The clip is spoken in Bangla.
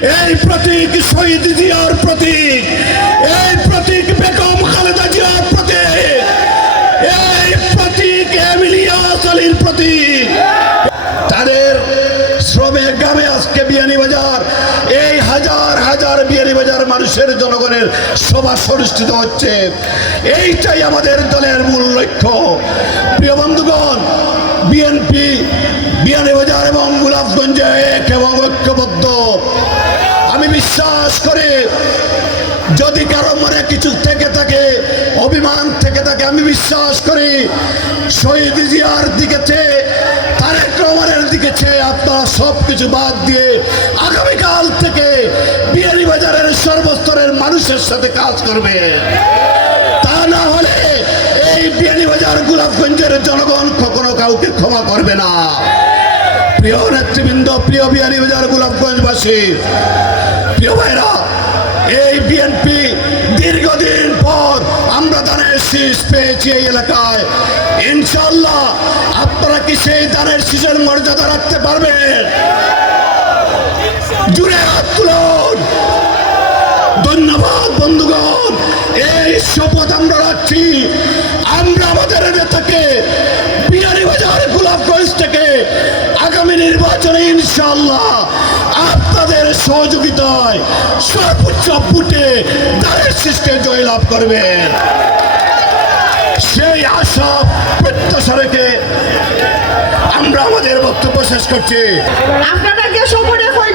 এই প্রতীক শহীদ জিয়ার প্রতীক। এই প্রতীক বেগম খালেদা জিয়ার প্রতীক। এই প্রতীক এমিলিয়াস প্রতীক। তাদের শ্রমে গ্রামে আজকে বিয়ানীবাজার এই হাজার হাজার বিয়ানীবাজার মানুষের জনগণের সভা অনুষ্ঠিত হচ্ছে। এইটাই আমাদের দলের মূল লক্ষ্য। প্রিয় বন্ধুগণ, বিএনপি বিয়ানীবাজার এবং গুলাবগঞ্জে এক বিশ্বাস করে, যদি কারও মনে কিছু থেকে থাকে, অভিমান থেকে থাকে, আমি বিশ্বাস করি, শহীদ জিয়ার দিকে চেয়ে, তারেক রহমানের দিকে চেয়ে আপনারা সব কিছু বাদ দিয়ে আগামীকাল থেকে বিয়ারি বাজারের সর্বস্তরের মানুষের সাথে কাজ করবে। তা না হলে এই বিয়ারি বাজার গোলাপগঞ্জের জনগণ কখনো কাউকে ক্ষমা করবে না। প্রিয় নেতৃবৃন্দ, প্রিয় বিয়ারি বাজার গোলাপগঞ্জবাসী এই এলাকায় ইনশাল্লাহ আপনারা কি সেই দানের শীষের মর্যাদা রাখতে পারবেন? জুড়ে হাত তুলুন। ধন্যবাদ, বন্ধুগণ। এই শপথ আমরা রাখছি। আমরা আমাদের নেতাকে, বিহারি বাজার গোলাপগঞ্জ থেকে আগামী নির্বাচনে ইনশাল্লাহ আপনাদের সহযোগিতায় সর্বোচ্চ ফুটে দাঁড়ের সৃষ্টি জয়লাভ করবেন। আমরা আমাদের বক্তব্য শেষ করছি। আপনাদেরকে সমরে কইবা